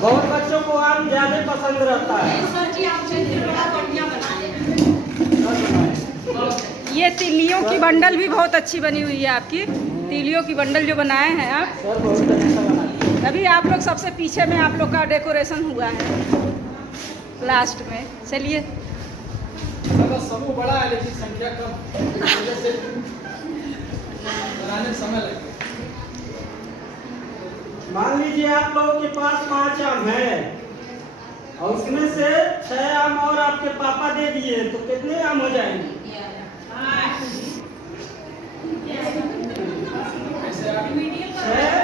बहुत बच्चों को आम ज्यादा पसंद रहता है। ये तीलियों की बंडल भी बहुत अच्छी बनी हुई है आपकी। तीलियों की बंडल जो बनाए हैं आप, सर बहुत अच्छा बना। अभी आप लोग सबसे पीछे में आप लोग का डेकोरेशन हुआ है लास्ट में। चलिए, समूह बड़ा है लेकिन संख्या कम, बनाने में समय लगेगा। मान लीजिए आप लोगों के पास 5 आम है और उसमें से 6 आम और आपके पापा दे दिए तो कितने आम हो जाएंगे? 6।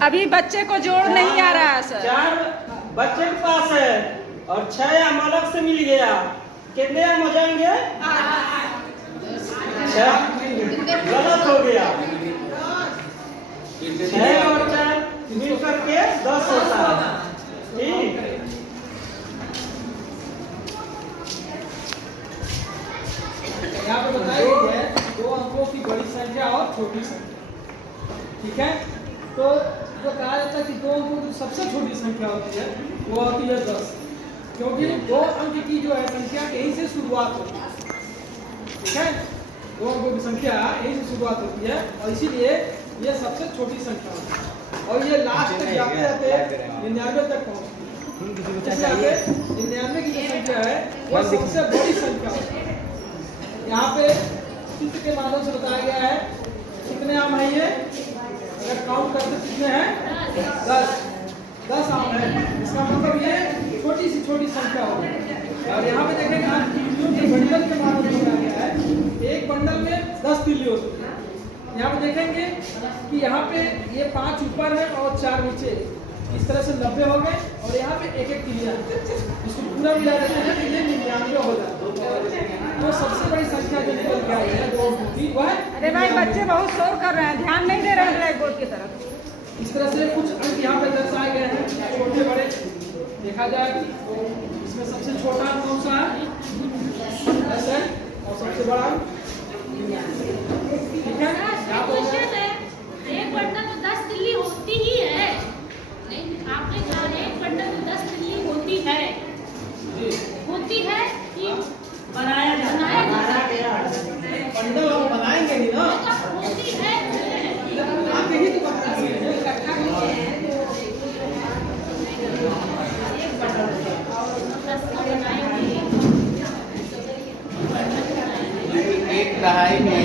अभी बच्चे को जोड़ नहीं आ रहा है सर। 4 बच्चे के पास है और 6 आम अलग से मिल गया, कितने आम हो जाएंगे? 6। गलत हो गया। 6 और 4 मिलकर के 10 होता है। ठीक, यहाँ पे बताया गया है 2 अंकों की बड़ी संख्या और छोटी संख्या। ठीक है, तो जो कहा जाता है कि 2 अंकों की सबसे छोटी संख्या होती है वो होती है 10, क्योंकि 2 अंक की जो है संख्या यहीं से शुरुआत होती है। ठीक है, 2 अंकों की संख्या यहीं से शुरुआत होती है और इसीलिए ये सबसे छोटी संख्या होती है और ये लास्ट तक जाते जाते 99 तक पहुँचती है। 99 की जो संख्या है वो सबसे बड़ी संख्या होती है। यहाँ पे चित्र के माध्यम से बताया गया है कितने आम है ये, अगर काउंट करते कितने हैं? 10 आम है। इसका मतलब ये छोटी सी छोटी संख्या होगी। और यहाँ पे देखेंगे आप तीलियों के बंडल के माध्यम से बताया गया है, एक बंडल में 10 तीली होती है। यहाँ पे देखेंगे कि यहाँ पे ये 5 ऊपर है और 4 नीचे, इस तरह से 90 हो गए और यहाँ पे एक एक तीलियां, इसको पूरा मिला देते हैं तो ये 99 हो जाता है। तो सबसे बड़ी संख्या जो निकल के आई है 2 अंकों की वो है। अरे भाई, बच्चे बहुत शोर कर रहे हैं, ध्यान नहीं दे रहे हैं ब्लैक बोर्ड की तरफ। इस तरह से कुछ अंक यहाँ पे दर्शाए गए हैं, छोटे बड़े देखा जाए तो इसमें सबसे छोटा अंक कौन सा है? ऐसे, और सबसे बड़ा अंक, ठीक है। एक बंडल में 10 तिल्ली होती ही है, आपने कहा एक बंडल में 10 तिल्ली होती है कि बनाया गया बंडल हम बनाएंगे नहीं ना, होती है आप यही तो बताएंगे। एक दहाई में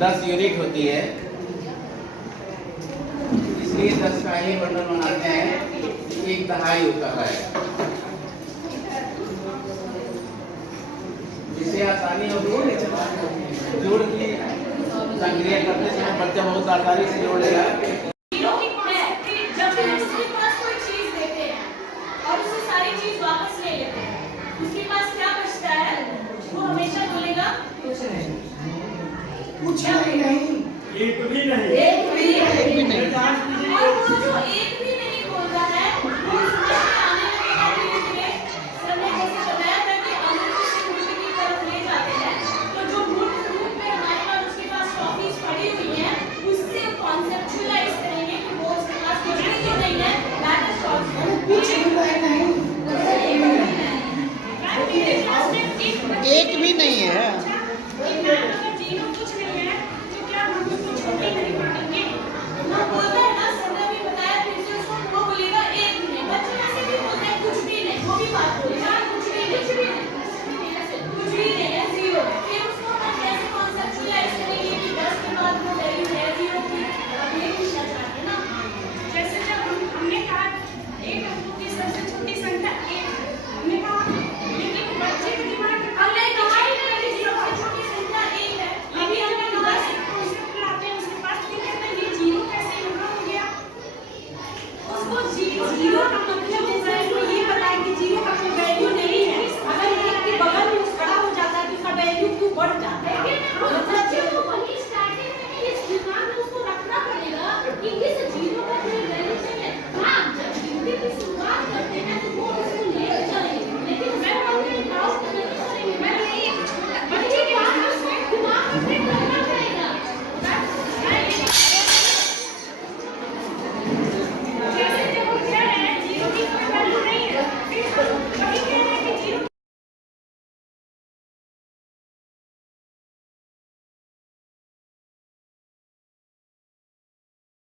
10 यूनिट होती है, इसलिए 10 का ही बंडल बनाते हैं, एक दहाई होता है। जिससे आसानी हो जोड़ की संक्रिया करते समय बच्चा बहुत आसानी से जोड़ लेगा। जब हम उसके पास कोई चीज देते हैं और उससे सारी चीज वापस ले लेते हैं, उसके पास क्या बचता है? वो हमेशा बोलेगा कुछ नहीं, एक भी नहीं। एक भी नहीं। और वो जो एक भी